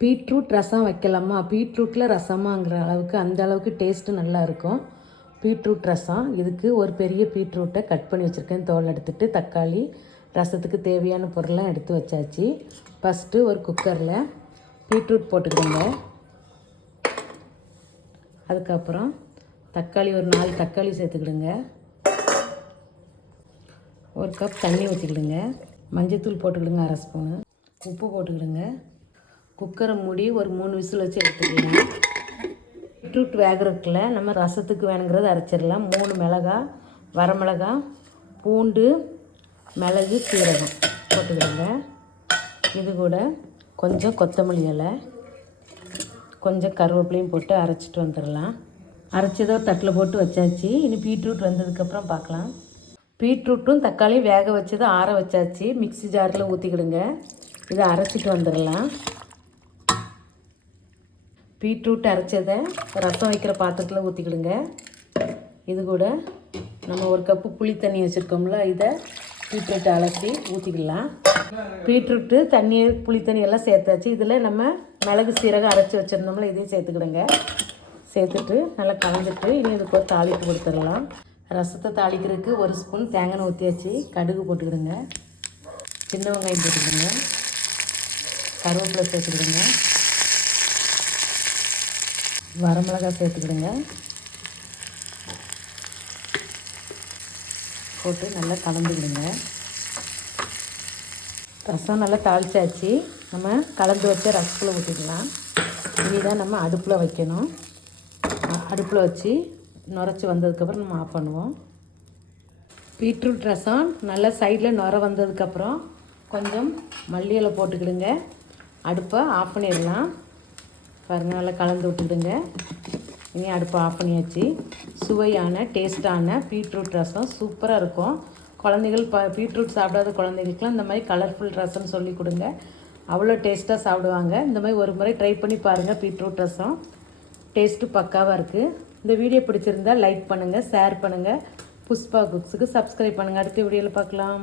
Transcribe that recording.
Beetroot ரசம் வைக்கலாமா, பீட்ரூட்டில் ரசமாங்கிற அளவுக்கு அந்த அளவுக்கு டேஸ்ட்டு நல்லாயிருக்கும் பீட்ரூட் ரசம். இதுக்கு ஒரு பெரிய பீட்ரூட்டை கட் பண்ணி வச்சுருக்கேன். தோல் எடுத்துகிட்டு தக்காளி ரசத்துக்கு தேவையான பொருள்லாம் எடுத்து வச்சாச்சு. ஃபஸ்ட்டு ஒரு குக்கரில் பீட்ரூட் போட்டுக்கிடுங்க. அதுக்கப்புறம் தக்காளி ஒரு 4 தக்காளி சேர்த்துக்கிடுங்க. ஒரு கப் தண்ணி ஊற்றிக்கிடுங்க. மஞ்சத்தூள் போட்டுக்கிடுங்க 1/2 ஸ்பூனு. உப்பு போட்டுக்கிடுங்க. குக்கரை மூடி ஒரு 3 விசில் வச்சு எடுத்துக்கலாம். பீட்ரூட் வேகிறதுக்குள்ள நம்ம ரசத்துக்கு வேணுங்கிறத அரைச்சிடலாம். 3 மிளகாய், வரமிளகாய், பூண்டு, மிளகு, சீரகம் போட்டுக்கிடுங்க. இது கூட கொஞ்சம் கொத்தமல்லி இலை, கொஞ்சம் கருவேப்பிலையும் போட்டு அரைச்சிட்டு வந்துடலாம். அரைச்சதை தட்டில் போட்டு வச்சாச்சு. இனி பீட்ரூட் வந்ததுக்கப்புறம் பார்க்கலாம். பீட்ரூட்டும் தக்காளியும் வேக வச்சதை ஆற வச்சாச்சு. மிக்ஸி ஜாரில் ஊற்றிக்கிடுங்க. இதை அரைச்சிட்டு வந்துடலாம். பீட்ரூட் அரைச்சதை ரசம் வைக்கிற பாத்திரத்தில் ஊற்றிக்கிடுங்க. இது கூட நம்ம ஒரு கப்பு புளி தண்ணி வச்சுருக்கோம்ல, இதை பீட்ரூட்டை அலசி ஊற்றிக்கலாம். பீட்ரூட்டு தண்ணி புளி தண்ணி எல்லாம் சேர்த்தாச்சு. இதில் நம்ம மிளகு சீரகம் அரைச்சி வச்சுருந்தோம்ல, இதையும் சேர்த்துக்கிடுங்க. சேர்த்துட்டு நல்லா கலந்துட்டு இனி இதுக்கு ஒரு தாளிப்பு கொடுத்துடலாம். ரசத்தை தாளிக்கிறதுக்கு 1 ஸ்பூன் தேங்காய் ஊற்றியாச்சு. கடுகு போட்டுக்கிடுங்க. சின்ன வெங்காயம் போட்டுக்கிடுங்க. கருவேப்பிலை சேர்த்துக்கிடுங்க. வரமிளகாய் சேர்த்துக்கிடுங்க. போட்டு நல்லா கலந்துக்கிடுங்க. ரசம் நல்லா தாளிச்சாச்சு. நம்ம கலந்து வச்ச ரசத்தில் ஊற்றிக்கலாம். இதுதான் நம்ம அடுப்பில் வைக்கணும். அடுப்பில் வச்சு நுரைச்சி வந்ததுக்கப்புறம் நம்ம ஆஃப் பண்ணுவோம். பீட்ரூட் ரசம் நல்லா சைடில் நுர வந்ததுக்கப்புறம் கொஞ்சம் மல்லி இலை போட்டுக்கிடுங்க. அடுப்பை ஆஃப் பண்ணிடலாம். பாருங்கள், நல்லா கலந்து விட்டுக்கிடுங்க. இனி அடுப்பை ஆஃப் பண்ணியாச்சு. சுவையான டேஸ்ட்டான பீட்ரூட் ரசம் சூப்பராக இருக்கும். குழந்தைகள் பீட்ரூட் சாப்பிடாத குழந்தைகளுக்குலாம் இந்த மாதிரி கலர்ஃபுல் ரசம்னு சொல்லி கொடுங்க. அவ்வளோ டேஸ்ட்டாக சாப்பிடுவாங்க. இந்த மாதிரி ஒரு முறை ட்ரை பண்ணி பாருங்கள். பீட்ரூட் ரசம் டேஸ்ட்டு பக்காவாக இருக்குது. இந்த வீடியோ பிடிச்சிருந்தால் லைக் பண்ணுங்கள், ஷேர் பண்ணுங்கள். புஷ்பா குக்ஸுக்கு சப்ஸ்கிரைப் பண்ணுங்கள். அடுத்த வீடியோவில் பார்க்கலாம்.